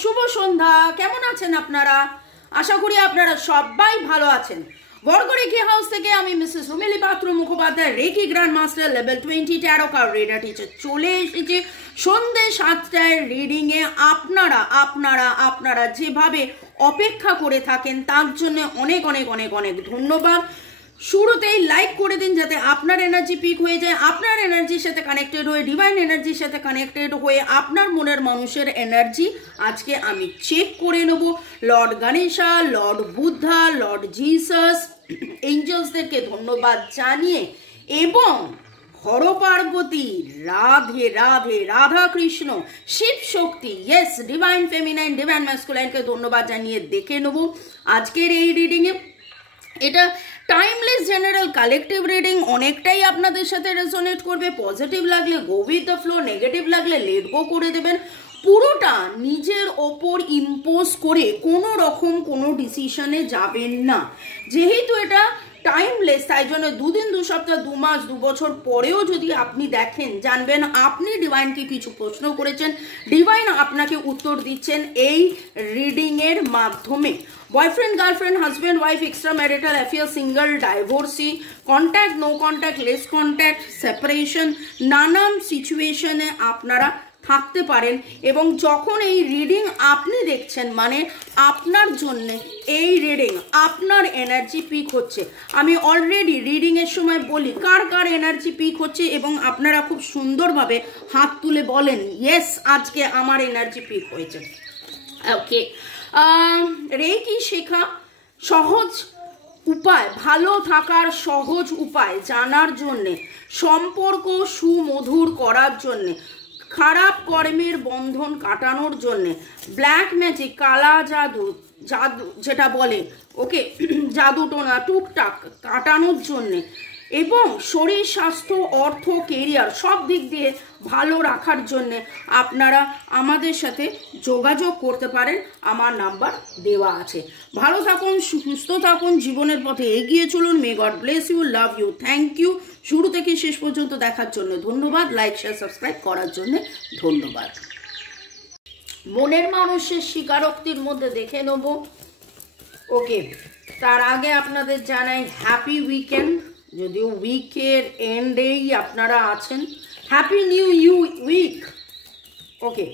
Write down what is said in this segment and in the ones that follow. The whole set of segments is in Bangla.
শুভ সন্ধ্যা। কেমন আছেন আপনারা? আশা করি আপনারা সবাই ভালো আছেন। বরগড়ি হাউস থেকে আমি Mrs Rumeli Patra Mukhopadhyay, Reiki grand master level 20 tarot card reader teacher, চলে এসেছে সন্ধ্যে 7টায় রিডিং এ। আপনারা যেভাবে অপেক্ষা করে থাকেন তার জন্য অনেক অনেক অনেক অনেক ধন্যবাদ। শুরুতেই লাইক করে দিন যাতে আপনার এনার্জি পিক হয়ে যায়, আপনার এনার্জির সাথে কানেক্টেড হয়ে, ডিভাইন এনার্জির সাথে কানেক্টেড হয়ে আপনার মনের মানুষের এনার্জি আজকে আমি চেক করে নেব। Lord Ganesha, Lord Buddha, Lord Jesus, এঞ্জেলসদেরকে ধন্যবাদ জানিয়ে এবং Har Parvati, Radhe Radhe, Radha Krishna, Shiv Shakti, yes, divine feminine, divine ম্যাসকুলাইনকে ধন্যবাদ জানিয়ে দেখে নেব আজকের এই রিডিংয়ে। এটা টাইমলেস জেনারেল কালেকটিভ রিডিং, অনেকটাই আপনাদের সাথে রেজোনেট করবে। পজিটিভ লাগলে go with the flow, negative লাগলে লেট গো করে দেবেন। পুরোটা নিজের ওপর ইম্পোজ করে কোনো রকম কোনো ডিসিশনে যাবেন না। যেহেতু এটা টাইমলেস, তাই জন্য 2 দিন, 2 সপ্তাহ, 2 মাস, 2 বছর পরেও যদি আপনি দেখেন, জানবেন আপনি ডিভাইনকে কিছু প্রশ্ন করেছেন, ডিভাইন আপনাকে উত্তর দিচ্ছেন এই রিডিং এর মাধ্যমে। Boyfriend, girlfriend, husband, wife, extra marital affair, single, divorcee, contact, no contact, less contact, separation, নানান সিচুয়েশনে আপনারা থাকতে পারেন। এবং যখন এই রিডিং আপনি দেখছেন, মানে আপনার জন্য এই রিডিং, আপনার এনার্জি পিক হচ্ছে। আমি অলরেডি রিডিং এর সময় বলি কার কার এনার্জি পিক হচ্ছে এবং আপনারা খুব সুন্দরভাবে হাত তুলে বলেন ইয়েস, আজকে আমার এনার্জি পিক হয়েছে। ওকে, রেকি শেখা সহজ উপায়, ভালো থাকার সহজ উপায় জানার জন্যে, সম্পর্ক সুমধুর করার জন্যে, খারাপ কর্মের বন্ধন কাটানোর জন্যে, ব্ল্যাক ম্যাজিক, কালা জাদু, যেটা বলে, ওকে, জাদুটোনা টুকটাক কাটানোর জন্যে, এবং শরীর স্বাস্থ্য, অর্থ, কেরিয়ার সব দিক দিয়ে ভালো রাখার জন্যে আপনারা আমাদের সাথে যোগাযোগ করতে পারেন। আমার নাম্বার দেওয়া আছে। ভালো থাকুন, সুস্থ থাকুন, জীবনের পথে এগিয়ে চলুন। May God bless you, love you, thank you. শুরু থেকে শেষ পর্যন্ত দেখার জন্য ধন্যবাদ। লাইক, শেয়ার, সাবস্ক্রাইব করার জন্য ধন্যবাদ। মনের মানুষের স্বীকারোক্তির মধ্যে দেখে নেব। ওকে, তার আগে আপনাদের জানাই হ্যাপি উইকেন্ড, যদিও উইকের এন্ডেই আপনারা আছেন। Happy new week. ওকে,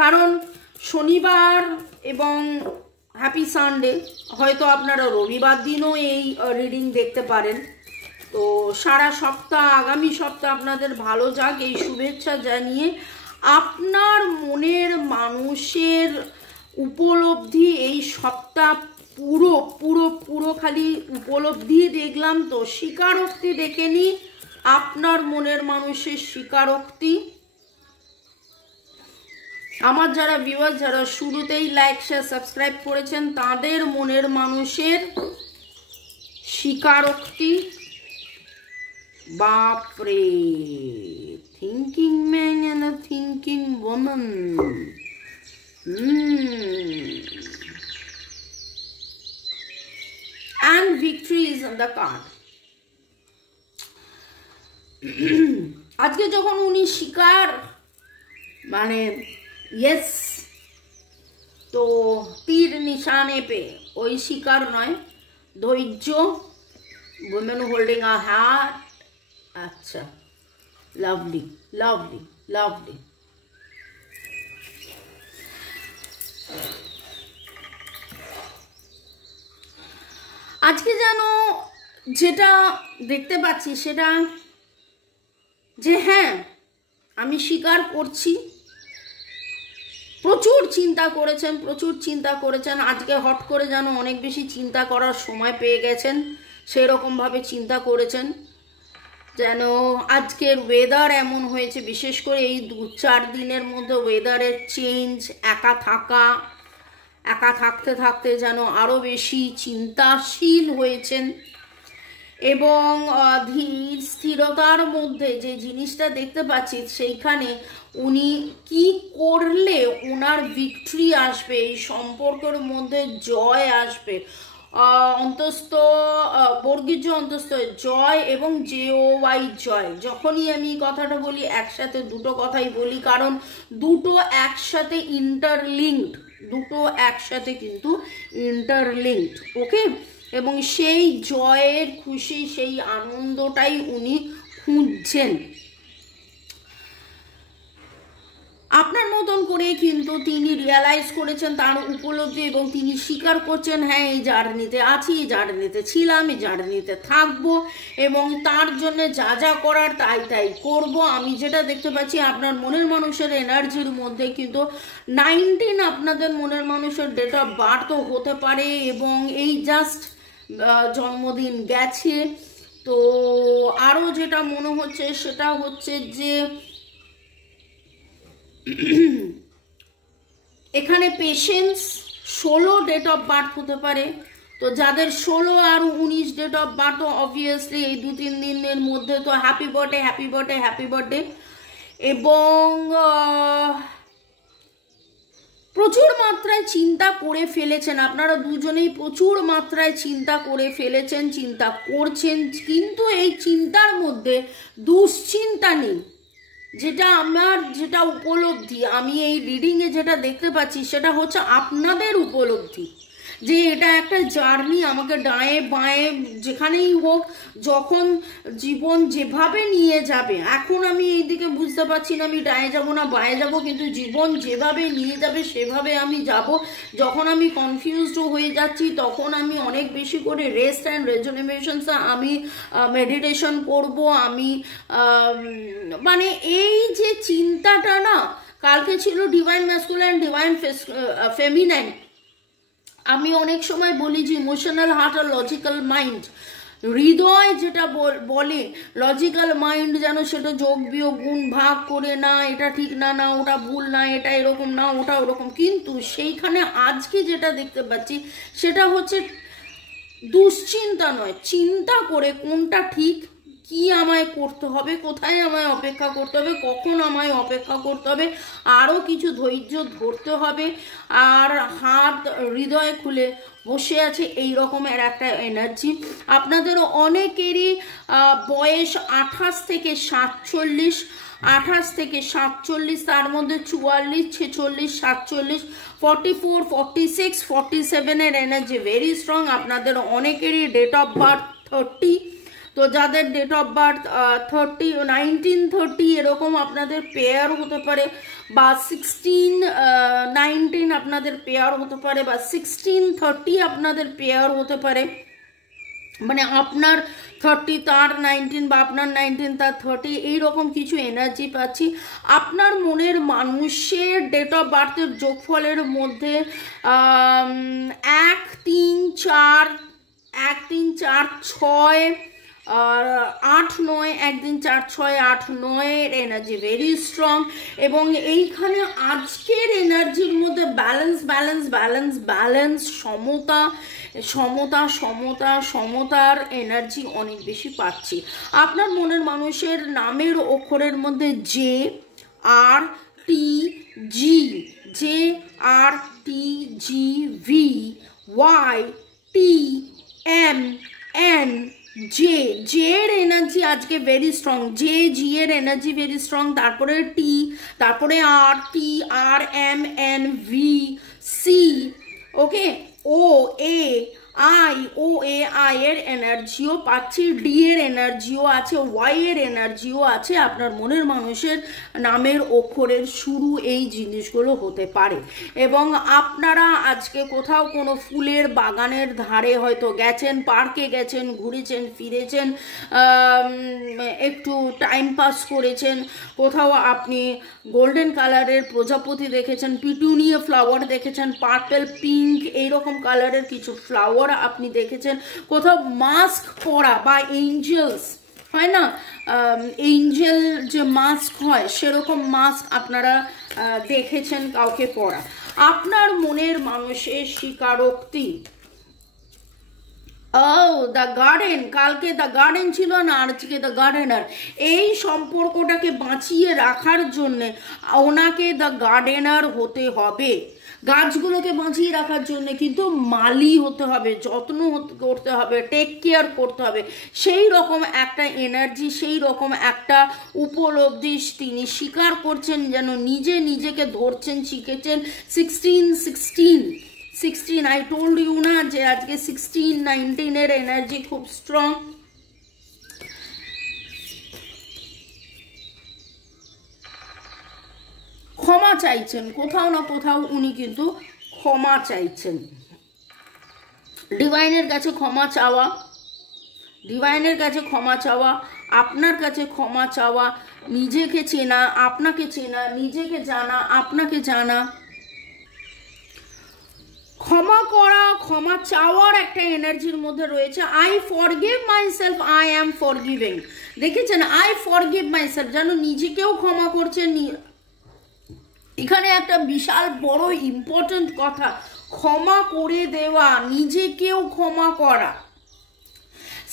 কারণ শনিবার এবং হ্যাপি সানডে, হয়তো আপনারা রবিবার দিনও এই রিডিং দেখতে পারেন। তো সারা সপ্তাহ, আগামী সপ্তাহ আপনাদের ভালো যাক এই শুভেচ্ছা জানিয়ে, আপনার মনের মানুষের উপলব্ধি এই সপ্তাহ পুরো খালি উপলব্ধি দেখলাম, তো স্বীকারোক্তি দেখে নি। আপনার মনের মানুষের স্বীকারোক্তি, আমার যারা ভিউয়ার, যারা শুরুতেই লাইক, শেয়ার, সাবস্ক্রাইব করেছেন, তাদের মনের মানুষের স্বীকারোক্তি। বাপরে, thinking man and thinking woman. And victory is on the card. আজকে যখন উনি স্বীকার, মানে ইয়েস, তো তীর নিশানে পে, ওই স্বীকার নয়, ধৈর্য, women holding a heart. আচ্ছা, লাভলি লাভলি লাভলি। আজকে যেন যেটা দেখতে পাচ্ছি সেটা যে হ্যাঁ, আমি স্বীকার করছি, প্রচুর চিন্তা করেছেন। আজকে হট করে যেন অনেক বেশি চিন্তা করার সময় পেয়ে গেছেন, সেরকমভাবে চিন্তা করেছেন। যেন আজকের ওয়েদার এমন হয়েছে, বিশেষ করে এই 2-4 দিনের মধ্যে ওয়েদারের চেঞ্জ, একা থাকতে যেন আরও বেশি চিন্তাশীল হয়েছেন। এবং ধীর স্থিরতার মধ্যে যে জিনিসটা দেখতে পাচ্ছি, সেইখানে উনি কি করলে ওনার ভিক্টরি আসবে, এই সম্পর্কের মধ্যে জয় আসবে, অন্তস্থ বর্গীজ অন্তস্থ জয় এবং JOY জয়। যখনই আমি কথাটা বলি একসাথে দুটো কথাই বলি, কারণ দুটো একসাথে ইন্টারলিঙ্কড। দুটো একসাথে কিন্তু ইন্টারলিঙ্কড, ওকে। এবং সেই জয়ের খুশি, সেই আনন্দটাই উনি খুঁজছেন। আপনার মতন করে কিন্তু তিনি রিয়ালাইজ করেছেন তার উপলব্ধি, এবং তিনি স্বীকার করছেন হ্যাঁ এই জার্নিতে আছি, এই জার্নিতে ছিলাম, এই জার্নিতে থাকবো, এবং তার জন্য যা যা করার তাই তাই করব। আমি যেটা দেখতে পাচ্ছি আপনার মনের মানুষের এনার্জির মধ্যে কিন্তু 19 আপনাদের মনের মানুষের ডেট অফ বার্থও হতে পারে, এবং এই জাস্ট জন্মদিন গেছে। তো আরও যেটা মনে হচ্ছে সেটা হচ্ছে যে এখানে পেশেন্স 16 ডেট অফ বার্থ হতে পারে। তো যাদের 16 আর 19 ডেট অফ বার্থ, অবভিয়াসলি এই 2-3 দিনের মধ্যে তো happy birthday, happy birthday, happy birthday. এবং প্রচুর মাত্রায় চিন্তা করে ফেলেছেন, আপনারা দুজনেই প্রচুর মাত্রায় চিন্তা করে ফেলেছেন, চিন্তা করছেন, কিন্তু এই চিন্তার মধ্যে দুশ্চিন্তা নেই। যেটা উপলব্ধি আমি এই রিডিংয়ে যেটা দেখতে পাচ্ছি সেটা হচ্ছে আপনাদের উপলব্ধি যে এটা একটা জার্নি, আমাকে ডায়ে বাঁয়ে যেখানেই হোক যখন জীবন যেভাবে নিয়ে যাবে, এখন আমি এইদিকে বুঝতে পারছি না আমি ডায়ে যাব না বাঁয়ে যাব, কিন্তু জীবন যেভাবে নিয়ে যাবে সেভাবে আমি যাব। যখন আমি কনফিউজড হয়ে যাচ্ছি তখন আমি অনেক বেশি করে রেস্ট অ্যান্ড রেজুনেশনস, আমি মেডিটেশন করব, আমি মানে এই যে চিন্তাটা না, কালকে ছিল ডিভাইন ম্যাসকুলাইন, ডিভাইন ফেমিনাইন। আমি অনেক সময় বলি যে ইমোশনাল হার্ট আর লজিক্যাল মাইন্ড, হৃদয় যেটা বলে লজিক্যাল মাইন্ড যেন সেটা যোগ বিয়োগ গুণ ভাগ করে, না এটা ঠিক না, না ওটা ভুল, না এটা এরকম, না ওটা ওরকম। কিন্তু সেইখানে আজকে যেটা দেখতে পাচ্ছি সেটা হচ্ছে দুশ্চিন্তা নয়, চিন্তা করে কোনটা ঠিক, কি আমায় করতে হবে, কোথায় আমায় অপেক্ষা করতে হবে, কখন আমায় অপেক্ষা করতে হবে, আরও কিছু ধৈর্য ধরতে হবে, আর হাত হৃদয় খুলে বসে আছে এই রকমের একটা এনার্জি। আপনাদের অনেকেরই বয়স 28 থেকে 47, 28 থেকে 47, তার মধ্যে 44, 46, 47, 44, 46, 47 এর এনার্জি ভেরি স্ট্রং। আপনাদের অনেকেরই ডেট অফ বার্থ 30। তো যাদের ডেট অফ বার্থ 30, 1930 এরকম আপনাদের পেয়ার হতে পারে, বা 16-19 আপনাদের পেয়ার হতে পারে, বা 16-30 আপনাদের পেয়ার হতে পারে। মানে আপনার 30 তার 19, বা আপনার 19 তার 30, এইরকম কিছু এনার্জি পাচ্ছি। আপনার মনের মানুষের ডেট অফ বার্থের যোগফলের মধ্যে 1, 3, 4, 1, 3, 4, 6 আর 8, 9, 1, 3, 4, 6, 8, 9 এর এনার্জি ভেরি স্ট্রং। এবং এইখানে আজকের এনার্জির মধ্যে ব্যালেন্স ব্যালেন্স ব্যালেন্স ব্যালেন্স, সমতা সমতা সমতা সমতার এনার্জি অনেক বেশি পাচ্ছি। আপনার মনের মানুষের নামের অক্ষরের মধ্যে JRTG, JRTG, VYTMN, J এর এনার্জি আজকে ভেরি স্ট্রং, G এর এনার্জি ভেরি স্ট্রং, তারপরে T, তারপরে R, TRMN, VC, ওকে, OAI এর এনার্জিও পাচ্ছি, D এর এনার্জিও আছে, Y এর এনার্জিও আছে। আপনার মনের মানুষের নামের অক্ষরের শুরু এই জিনিসগুলো হতে পারে। এবং আপনারা আজকে কোথাও কোনো ফুলের বাগানের ধারে হয়তো গেছেন, পার্কে গেছেন, ঘুরেছেন ফিরেছেন, একটু টাইম পাস করেছেন, কোথাও আপনি গোল্ডেন কালারের প্রজাপতি দেখেছেন, পিটুনিয়া ফ্লাওয়ার দেখেছেন, পার্পল পিঙ্ক এইরকম কালারের কিছু ফ্লাওয়ার আপনি দেখেছেন, কোথাও মাস্ক পরা বা এঞ্জেলস হয় না, এঞ্জেল যে মাস্ক হয় সেরকম মাস্ক আপনারা দেখেছেন কাউকে পরা। আপনার মনের মানুষের স্বীকারোক্তি, দ্য গার্ডেন, কালকে দ্য গার্ডেন ছিল না, আজকে দ্য গার্ডেনার। এই সম্পর্কটাকে বাঁচিয়ে রাখার জন্যে ওনাকে দ্য গার্ডেনার হতে হবে। গাছগুলোকে বাঁচিয়ে রাখার জন্য কিন্তু মালি হতে হবে, যত্ন করতে হবে, টেক কেয়ার করতে হবে। সেই রকম একটা এনার্জি, সেই রকম একটা উপলব্ধি তিনি স্বীকার করছেন, যেন নিজে নিজেকে ধরছেন, শিখেছেন। 16 আই টোল্ড ইউ না যে আজকে 16-19 এনার্জি খুব স্ট্রং। ক্ষমা চাইছেন, কোথাও না কোথাও উনি কিন্তু ক্ষমা চাইছেন। ডিভাইনের কাছে ক্ষমা চাওয়া, ডিভাইনের কাছে ক্ষমা চাওয়া, আপনার কাছে ক্ষমা চাওয়া, নিজেকে চেনা, আপনাকে চেনা, নিজেকে জানা, আপনাকে জানা, ক্ষমা করা, ক্ষমা চাওয়ার একটা এনার্জির মধ্যে রয়েছে। I forgive myself, I am forgiving. দেখেছেন, আই ফরগিভ মাইসেলফ, যেন নিজেকেও ক্ষমা করছেন। এখানে একটা বিশাল বড় ইম্পর্টেন্ট কথা, ক্ষমা করে দেওয়া, নিজেকেও ক্ষমা করা।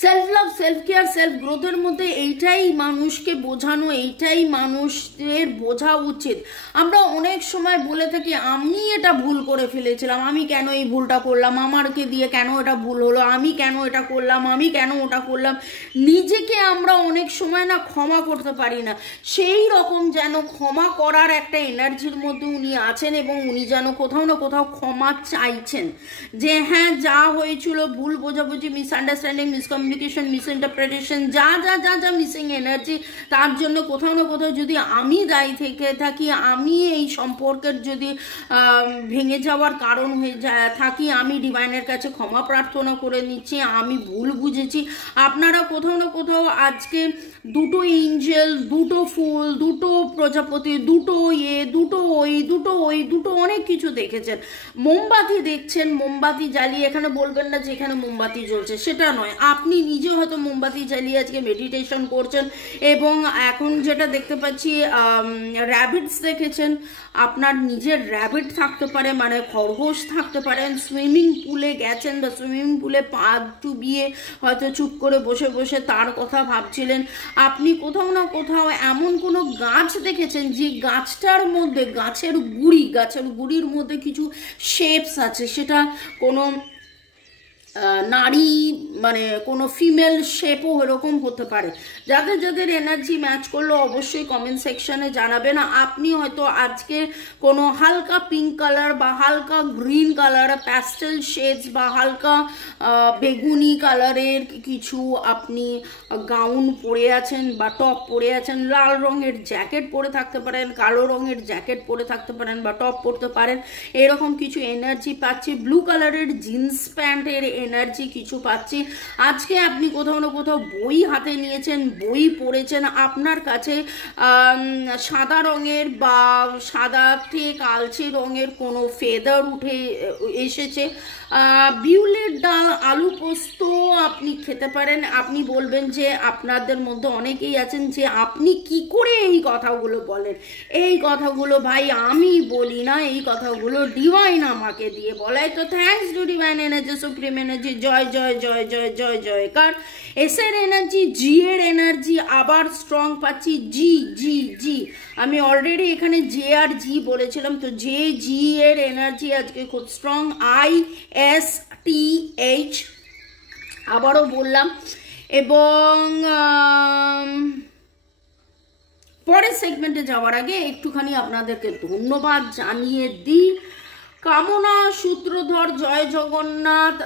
Self love, self care, self গ্রোথের মধ্যে এইটাই মানুষকে বোঝানো, এইটাই মানুষের বোঝা উচিত। আমরা অনেক সময় বলে থাকি আমি এটা ভুল করে ফেলেছিলাম, আমি কেন এই ভুলটা করলাম, আমারকে দিয়ে কেন এটা ভুল হলো, আমি কেন এটা করলাম, আমি কেন ওটা করলাম। নিজেকে আমরা অনেক সময় না ক্ষমা করতে পারি না। সেই রকম যেন ক্ষমা করার একটা এনার্জির মধ্যে উনি আছেন, এবং উনি যেন কোথাও না কোথাও ক্ষমা চাইছেন যে হ্যাঁ যা হয়েছিল, ভুল বোঝাবুঝি, মিসআন্ডারস্ট্যান্ডিং, মিসকমিউনিকেশন, মিসইন্টারপ্রিটেশন, যা যা যা যা মিসিং এনার্জি, তার জন্য কোথাও না কোথাও যদি আমি দায়ী থেকে থাকি, আমি এই সম্পর্কের যদি ভেঙে যাওয়ার কারণ হয়ে থাকি, আমি ডিভাইনের কাছে ক্ষমা প্রার্থনা করে নিচ্ছি, আমি ভুল বুঝেছি। আপনারা কোথাও না কোথাও আজকে দুটো এঞ্জেল, দুটো ফুল, দুটো প্রজাপতি, দুটো দুটো অনেক কিছু দেখেছেন। মোমবাতি দেখছেন, মোমবাতি জ্বালিয়ে, এখানে বলবেন না যে এখানে মোমবাতি জ্বলছে, সেটা নয়। আপনি নিজে হয়তো মোমবাতি জ্বালিয়ে আজকে মেডিটেশন করছেন, এবং এখন যেটা দেখতে পাচ্ছি র্যাবিটস দেখেছেন। আপনার নিজের র্যাবিট থাকতে পারে, মানে খরগোশ থাকতে পারেন। সুইমিং পুলে গেছেন বা সুইমিং পুলে পা ডুবিয়ে হয়তো চুপ করে বসে বসে তার কথা ভাবছিলেন। আপনি কোথাও না কোথাও এমন কোনো গাছ দেখেছেন যে গাছটার মধ্যে, গাছের গুড়ির মধ্যে কিছু শেপস আছে, সেটা কোনো নারী, মানে কোনো ফিমেল শেপও এরকম হতে পারে। যাদের যাদের এনার্জি ম্যাচ করলো অবশ্যই কমেন্ট সেকশনে জানাবেন। আপনি হয়তো আজকে কোনো হালকা পিঙ্ক কালার বা হালকা গ্রিন কালার, প্যাস্টেল শেডস বা হালকা বেগুনি কালারের কিছু আপনি গাউন পরে আছেন বা টপ পরে আছেন। লাল রঙের জ্যাকেট পরে থাকতে পারেন, কালো রঙের জ্যাকেট পরে থাকতে পারেন বা টপ পরতে পারেন, এরকম কিছু এনার্জি পাচ্ছি। ব্লু কালারের জিন্স প্যান্টের এনার্জি কিছু পাচ্ছি। আজকে আপনি কোথাও না কোথাও বই হাতে নিয়েছেন, বই পড়েছেন, আপনার কাছে সাদা রঙের বা সাদাতে কালচে রঙের কোনো ফেদার উঠে এসেছে। বিউলির ডাল, আলু পোস্ত আপনি খেতে পারেন। আপনি বলবেন যে আপনাদের মধ্যে অনেকেই আছেন যে আপনি কি করে এই কথাগুলো বলেন, এই কথাগুলো ভাই আমি বলি না, এই কথাগুলো ডিভাইন আমাকে দিয়ে বলায়। তো thanks to divine energy, supreme energy, জয় জয় জয় জয় জয় জয়কার। এস এর এনার্জি, জি এর এনার্জি আবার স্ট্রং পাচ্ছি। জি আমি অলরেডি এখানে জে আর জি বলেছিলাম, তো জি এর এনার্জি আজকে খুব স্ট্রং। ISTH আবারও বললাম। এবং পরের সেগমেন্টে যাওয়ার আগে একটুখানি আপনাদেরকে ধন্যবাদ জানিয়ে দিই। কামনা সূত্রধর, জয় জগন্নাথ,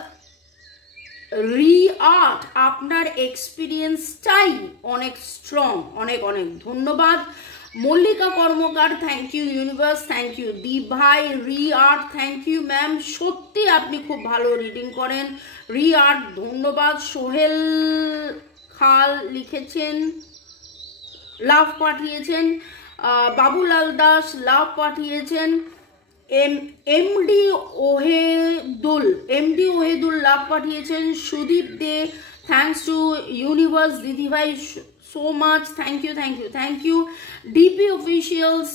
রিআর্ট, আপনার এক্সপিরিয়েন্সটাই অনেক স্ট্রং, অনেক অনেক ধন্যবাদ। Mallika Karmakar, thank you universe, thank you Deep ভাই। রিআর্ট, থ্যাংক ইউ ম্যাম, সত্যি আপনি খুব ভালো রিডিং করেন। রিআর্ট ধন্যবাদ। সোহেল খাল লিখেছেন, লাভ পাঠিয়েছেন। বাবুলাল দাস লাভ পাঠিয়েছেন। এমডি ওহেদুল লাভ পাঠিয়েছেন। Sudip De, thanks to universe দিদি ভাই so much, thank you. DP officials,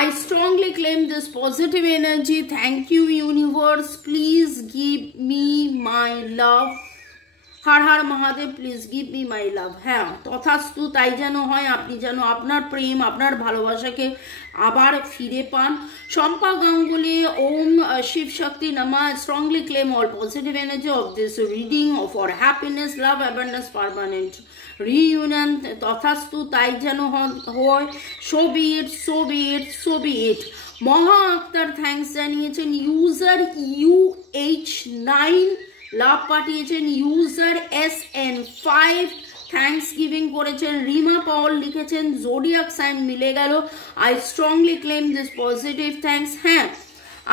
I strongly claim this positive energy. Thank you universe, please give me my love. Har Har Mahadev please give me my love. হ্যাঁ তথাস্তু, তাই যেন হয়। আপনি যেন আপনার প্রেম আপনার ভালোবাসাকে আবার ফিরে পান। শম্পা গাঙ্গুলি, ওম শিব শক্তি নমঃ, strongly claim all positive energy of this reading for happiness love abundance permanent reunion. তথাস্তু, তাই যেন হয়। So be it, so be it, so be it. Maha Akhtar thanks জানিয়েছেন। ইউজার UH9 লাভ পাঠিয়েছেন। ইউজার SN5 থ্যাঙ্কস গিভিং করেছেন। রিমা পাওয়াল লিখেছেন জোডিয়াক সাইন মিলে গেল, I strongly claim this positive thanks. হ্যাঁ,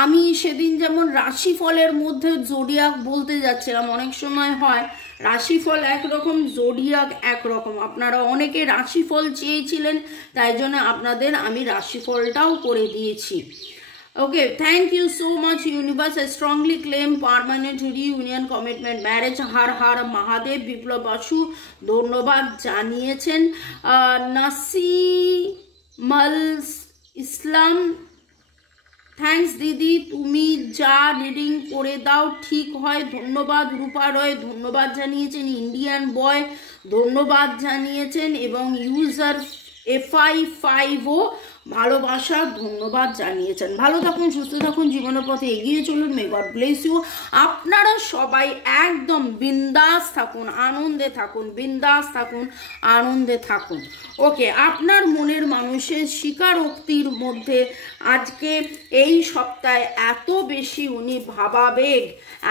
আমি সেদিন যেমন রাশিফলের মধ্যে জোডিয়াক বলতে যাচ্ছিলাম, অনেক সময় হয় রাশিফল একরকম জোডিয়াক একরকম। আপনারা অনেকে রাশিফল চেয়েছিলেন, তাই জন্য আপনাদের আমি রাশিফলটাও করে দিয়েছি। Okay, thank you so much universe. I strongly claim permanent reunion, commitment, marriage. har har mahadev। বিপ্লব বাসু ধন্যবাদ জানিয়েছেন। নাসিমাল ইসলাম থ্যাঙ্কস দিদি, তুমি যা রিডিং করে দাও ঠিক হয়, ধন্যবাদ। রূপা রয় ধন্যবাদ জানিয়েছেন। ইন্ডিয়ান বয় ধন্যবাদ জানিয়েছেন। এবং ইউজার FI5ও ভালোবাসা ধন্যবাদ জানিয়েছেন। ভালো থাকুন, সুস্থ থাকুন, জীবনের পথে এগিয়ে চলুন। May God bless you. আপনারা সবাই একদম বিন্দাস থাকুন, আনন্দে থাকুন, বিন্দাস থাকুন, আনন্দে থাকুন। ওকে, আপনার মনের মানুষের স্বীকারোক্তির মধ্যে আজকে এই সপ্তাহে এত বেশি উনি ভাবাবেগ,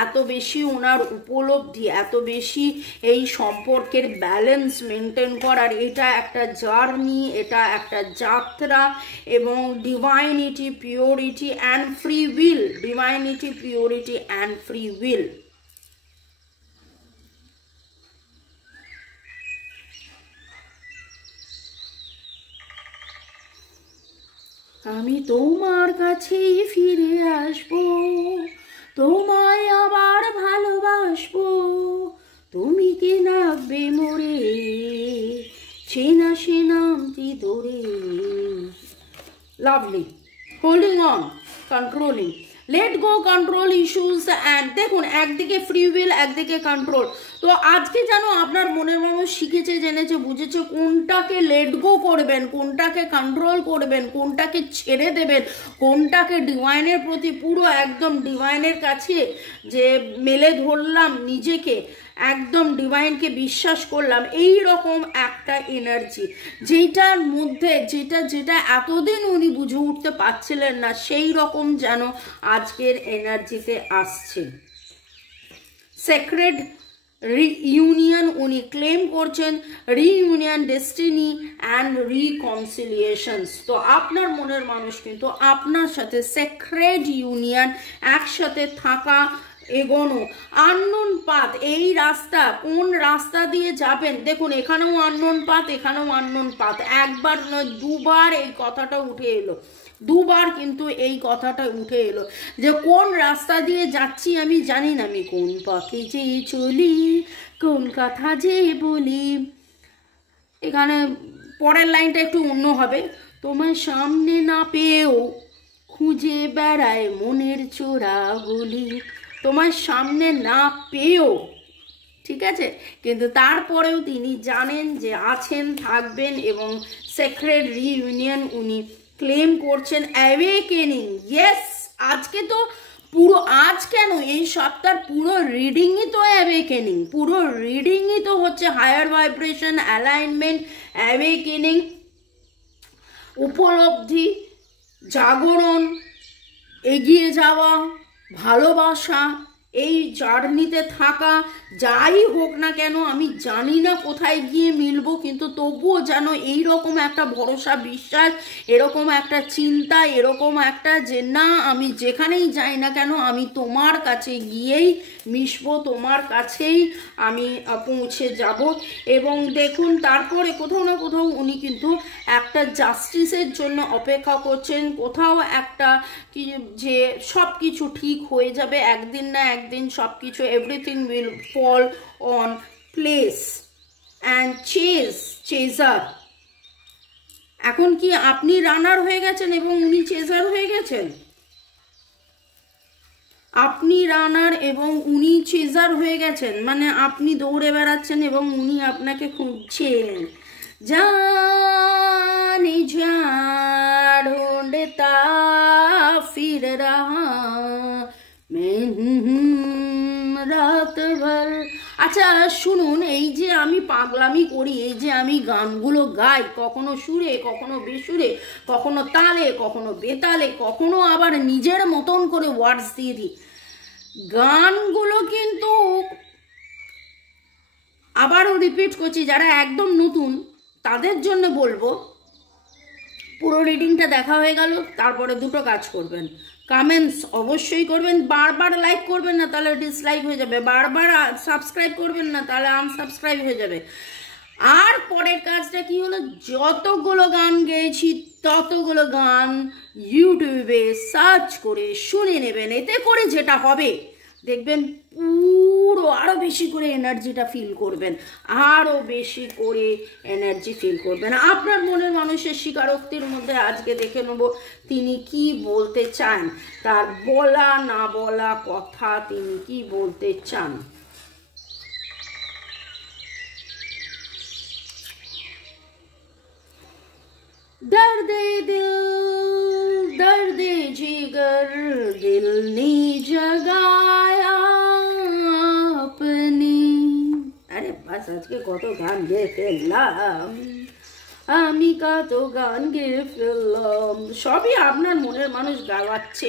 এত বেশি ওনার উপলব্ধি, এত বেশি এই সম্পর্কের ব্যালেন্স মেনটেন করার, এটা একটা জার্নি, এটা একটা যাত্রা। এবং divinity, purity and free will, divinity, purity and free will. আমি তোমার কাছেই ফিরে আসবো, তোমায় আবার ভালোবাসবো, তুমি কি নামবে মোরে, চেনা সে নামটি ধরে। Lovely, holding on, controlling, let go, control issues and দেখুন একদিকে ফ্রি উইল, একদিকে কন্ট্রোল। তো আজকে যেন আপনার মনের মানুষ শিখেছে, জেনেছে, বুঝেছে কোনটাকে লেট গো করবেন, কোনটাকে কন্ট্রোল করবেন, কোনটাকে ছেড়ে দেবেন, কোনটাকে ডিভাইনের প্রতি পুরো একদম ডিভাইনের কাছে যে মেলে ধরলাম নিজেকে, একদম ডিভাইনকে বিশ্বাস করলাম। এই রকম একটা এনার্জি, যেটার মধ্যে যেটা এতদিন উনি বুঝে উঠতে পারছিলেন না, সেই রকম যেন আজকের এনার্জিতে আসছে। সেক্রেড রিইউনিয়ন উনি ক্লেম করছেন, রিইউনিয়ন, ডেস্টিনি অ্যান্ড রিকনসিলিয়েশনস। তো আপনার মনের মানুষ কিন্তু আপনার সাথে সেক্রেড ইউনিয়ন, একসাথে থাকা, এগোনো। আননোন পাথ, এই রাস্তা, কোন রাস্তা দিয়ে যাবেন, দেখুন এখানেও আননোন পাথ, এখানেও আননোন পাথ। একবার নয়, দুবার এই কথাটা উঠে এলো, দুবার কিন্তু এই কথাটা উঠে এলো যে কোন রাস্তা দিয়ে যাচ্ছি আমি জানি না, আমি কোন পথে যে চলি, কোন কথা যে বলি। এখানে পরের লাইনটা একটু অন্য হবে। তোমার সামনে না পেয়েও খুঁজে বেড়ায় মনের চোরাগুলি। তোমার সামনে না পেয়েও, ঠিক আছে, কিন্তু তারপরেও তিনি জানেন যে আছেন, থাকবেন। এবং সেক্রেড রিইউনিয়ন উনি ক্লেম করছেন। অ্যাওয়েকেনিং, ইয়েস, আজকে তো পুরো, আজ কেন এই সপ্তাহের পুরো রিডিংই তো অ্যাওয়েকেনিং, পুরো রিডিংই তো হচ্ছে হায়ার ভাইব্রেশন, অ্যালাইনমেন্ট, অ্যাওয়েকেনিং, উপলব্ধি, জাগরণ, এগিয়ে যাওয়া, ভালোবাসা, এই জার্নিতে থাকা। যাই হোক না কেন, আমি জানি না কোথায় গিয়ে মিলবো, কিন্তু তবুও যেন এইরকম একটা ভরসা, বিশ্বাস, এরকম একটা চিন্তা, এরকম একটা যে না, আমি যেখানেই যাই না কেন আমি তোমার কাছে গিয়েই মিশবো, তোমার কাছেই আমি পৌঁছে যাব। এবং দেখুন তারপরে কোথাও না কোথাও উনি কিন্তু একটা জাস্টিসের জন্য অপেক্ষা করছেন, কোথাও একটা কি যে সব কিছু ঠিক হয়ে যাবে, একদিন না একদিন সব কিছু, everything will fall on place. And chaser, এখন কি আপনি রানার হয়ে গেছেন এবং উনি চেজার হয়ে গেছেন? আপনি রানার এবং উনি চেজার হয়ে গেছেন, মানে আপনি দৌড়ে বেড়াচ্ছেন এবং উনি আপনাকে খুঁজছেন। জানি যা ढूंढता फिर रहा मैं রাত ভর। আচ্ছা শুনুন, এই যে আমি পাগলামি করি, এই যে আমি গানগুলো গাই, কখনো সুরে, কখনো বেসুরে, কখনো তালে, কখনো বেতালে, কখনো আবার নিজের মতন করে ওয়ার্ডস দিয়ে দিই, গানগুলো কিন্তু আবারও রিপিট করছি, যারা একদম নতুন তাদের জন্য বলবো, পুরো রিডিংটা দেখা হয়ে গেল, তারপরে দুটো কাজ করবেন, কমেন্টস অবশ্যই করবেন, বারবার লাইক করবেন না তাহলে ডিসলাইক হয়ে যাবে, বারবার সাবস্ক্রাইব করবেন না তাহলে আনসাবস্ক্রাইব হয়ে যাবে। আর পরের কাজটা কি হলো, যতগুলো গান গেয়েছি ততগুলো গান ইউটিউবে সার্চ করে শুনে নেবেন। এতে করে যেটা হবে দেখবেন পুরো আরো বেশি করে এনার্জিটা ফিল করবেন, আরো বেশি করে এনার্জি ফিল করবেন। আপনার মনের মানুষের স্বীকারোক্তির মধ্যে আজকে দেখে নেব তিনি কি বলতে চান, তার বলা না বলা কথা তিনি কি বলতে চান। दर्दे दिल दर्दे जिगर दिल ने जगाया अपनी। अरे बस आज के कत गान गे ফেললাম আমি, কত গান গে ফেললাম, সবই আপনার মনের মানুষ গাওয়াচ্ছে।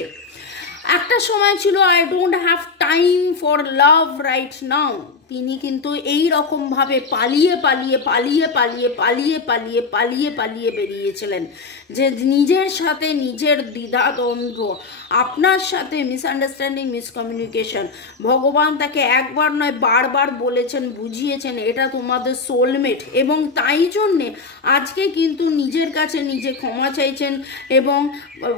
একটা সময় ছিল I don't have time for love right now, তিনি কিন্তু এই রকম ভাবে পালিয়ে পালিয়ে পালিয়ে পালিয়ে পালিয়ে পালিয়ে পালিয়ে পালিয়ে বেরিয়েছিলেন, যে নিজের সাথে নিজের দ্বিধাদ্বন্দ্ব, আপনার সাথে মিসআন্ডারস্ট্যান্ডিং, মিসকমিউনিকেশন, ভগবান তাকে একবার নয় বারবার বলেছেন, বুঝিয়েছেন এটা তোমাদের সোলমেট, এবং তাই জন্যে আজকে কিন্তু নিজের কাছে নিজে ক্ষমা চাইছেন, এবং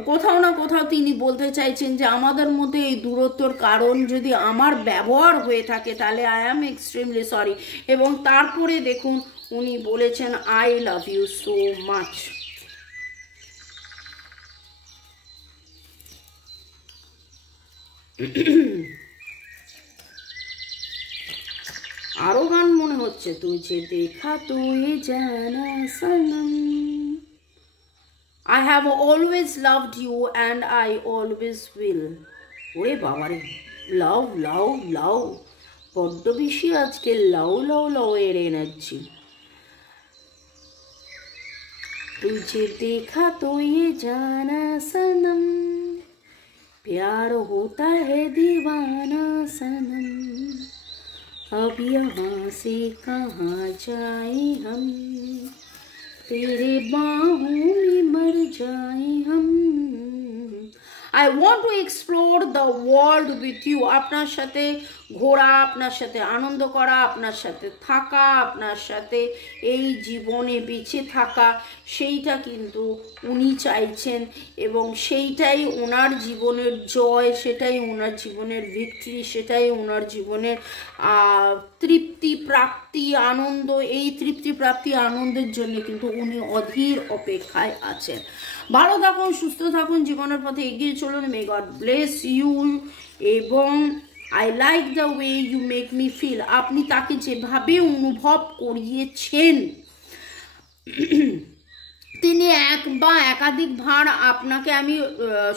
কোথাও না কোথাও তিনি বলতে চাইছেন যে আমাদের মধ্যে এই দূরত্বর কারণ যদি আমার ব্যবহার হয়ে থাকে তাহলে আই অ্যাম এক্সট্রিমলি সরি। এবং তারপরে দেখুন উনি বলেছেন I love you so much. আরো গান মনে হচ্ছে, তুঝে দেখা তুই জানা Sanam, I have always loved you and I always will। ওরে বাবারে, লাউ লাউ লাউ, বড্ড বেশি আজকে লাউ লাউ লাউ এর এনার্জি। तुझे देखा तो ये जाना सनम, प्यार होता है दीवाना सनम, अब यहाँ से कहाँ जाए हम, तेरे बाहों में मर जाए हम। I want to explore the world with you। আপনার সাথে ঘোরা, আপনার সাথে আনন্দ করা, আপনার সাথে থাকা, আপনার সাথে এই জীবনে বেঁচে থাকা, সেইটা কিন্তু উনি চাইছেন, এবং সেইটাই ওনার জীবনের জয়, সেটাই ওনার জীবনের ভিক্টরি, সেটাই ওনার জীবনের তৃপ্তি প্রাপ্তি আনন্দ। এই তৃপ্তি প্রাপ্তি আনন্দের জন্য কিন্তু উনি অধীর অপেক্ষায় আছেন। ভালো থাকুন, সুস্থ থাকুন, জীবনের পথে এগিয়ে চলুন। May God bless you. এবং I like the way you make me feel, আপনি তাকে যেভাবে অনুভব করিয়েছেন, তিনি এক বা একাধিক ভার আপনাকে, আমি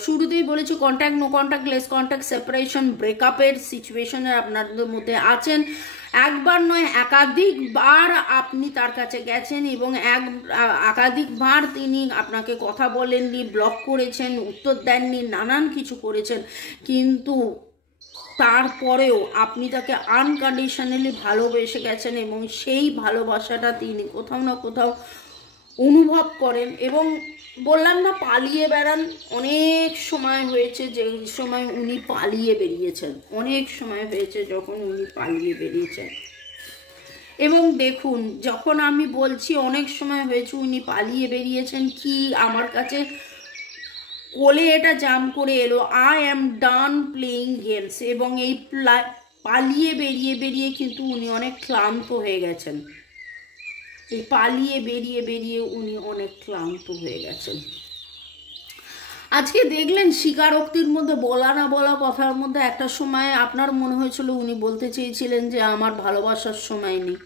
শুরুতেই বলেছি contact, no contact, less contact, separation, ব্রেকআপের সিচুয়েশনে আপনাদের মধ্যে আছেন। একবার নয় একাধিকবার আপনি তার কাছে গেছেন, এবং একাধিকবার তিনি আপনাকে কথা বলেননি, ব্লক করেছেন, উত্তর দেননি, নানান কিছু করেছেন, কিন্তু তারপরেও আপনি তাকে আনকন্ডিশনালি ভালোবেসে গেছেন, এবং সেই ভালোবাসাটা তিনি কোথাও না কোথাও অনুভব করেন। এবং বললাম না পালিয়ে বেড়ান, অনেক সময় হয়েছে যে সময় উনি পালিয়ে বেরিয়েছেন, অনেক সময় হয়েছে যখন উনি পালিয়ে বেরিয়েছেন। এবং দেখুন যখন আমি বলছি অনেক সময় হয়েছে উনি পালিয়ে বেরিয়েছেন, কি আমার কাছে কোলে এটা জাম করে এলো, I am done playing games. এবং এই পালিয়ে বেরিয়ে বেরিয়ে কিন্তু উনি অনেক ক্লান্ত হয়ে গেছেন, এই পালিয়ে বেরিয়ে বেরিয়ে উনি অনেক ক্লান্ত হয়ে গেছেন। আজকে দেখলেন স্বীকারোক্তির মধ্যে বলা না বলা কথার মধ্যে একটা সময় আপনার মনে হয়েছিল উনি বলতে চেয়েছিলেন যে আমার ভালোবাসার সময় নেই।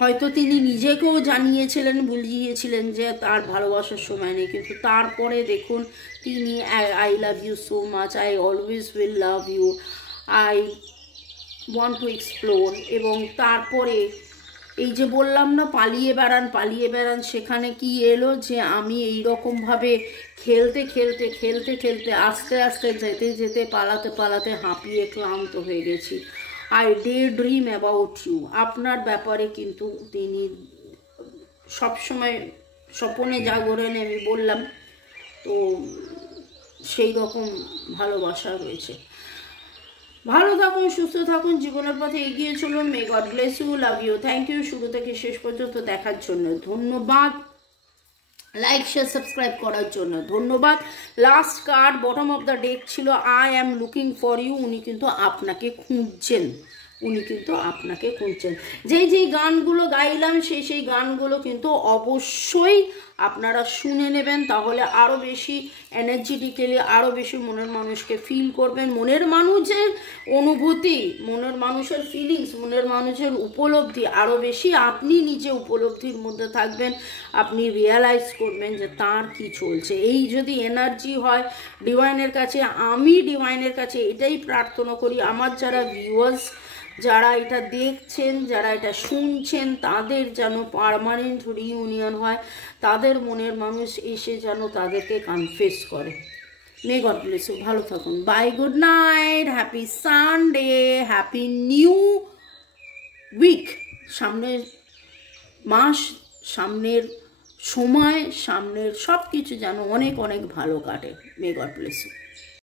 হয়তো তিনি নিজেকেও জানিয়েছিলেন, বুঝিয়েছিলেন যে তার ভালোবাসার সময় নেই, কিন্তু তারপরে দেখুন তিনি I love you so much, I always will love you, I want to explore. এবং তারপরে এই যে বললাম না পালিয়ে বেড়ান, সেখানে কি এলো যে আমি এই রকমভাবে খেলতে খেলতে আস্তে আস্তে যেতে পালাতে হাঁপিয়ে ক্লান্ত হয়ে গেছি। I daydream about you, আপনার ব্যাপারে কিন্তু তিনি সবসময় স্বপ্নে জাগরেন, আমি বললাম তো সেই রকম ভালোবাসা রয়েছে। ভালো থাকুন, সুস্থ থাকুন, জীবনের পথে এগিয়ে চলুন। May God bless you, love you, thank you শুরু থেকে শেষ পর্যন্ত দেখার জন্য ধন্যবাদ। লাইক শেয়ার সাবস্ক্রাইব করার জন্য ধন্যবাদ। Last card bottom of the deck ছিল I am looking for you, উনি কিন্তু আপনাকে খুঁজছেন, যেই গানগুলো গাইলাম সেই গানগুলো কিন্তু অবশ্যই আপনারা শুনে নেবেন, তাহলে আরও বেশি এনার্জেটিক্যালি আরও বেশি মনের মানুষকে ফিল করবেন, মনের মানুষের অনুভূতি, মনের মানুষের ফিলিংস, মনের মানুষের উপলব্ধি আরও বেশি আপনি নিজে উপলব্ধির মধ্যে থাকবেন, আপনি রিয়েলাইজ করবেন যে তার কি চলছে। এই যদি এনার্জি হয় ডিভাইনের কাছে, আমি ডিভাইনের কাছে এটাই প্রার্থনা করি, আমার যারা ভিউয়ার্স, যারা এটা দেখছেন, যারা এটা শুনছেন, তাদের যেন পার্মানেন্ট রিইউনিয়ন হয়, তাদের মনের মানুষ এসে যেন তাদেরকে কনফেস করে। মে গড ব্লেস ইউ, ভালো থাকুন, bye, good night, happy Sunday, happy new week. সামনের মাস, সামনের সময়, সামনের সব কিছু যেন অনেক ভালো কাটে। May God bless you.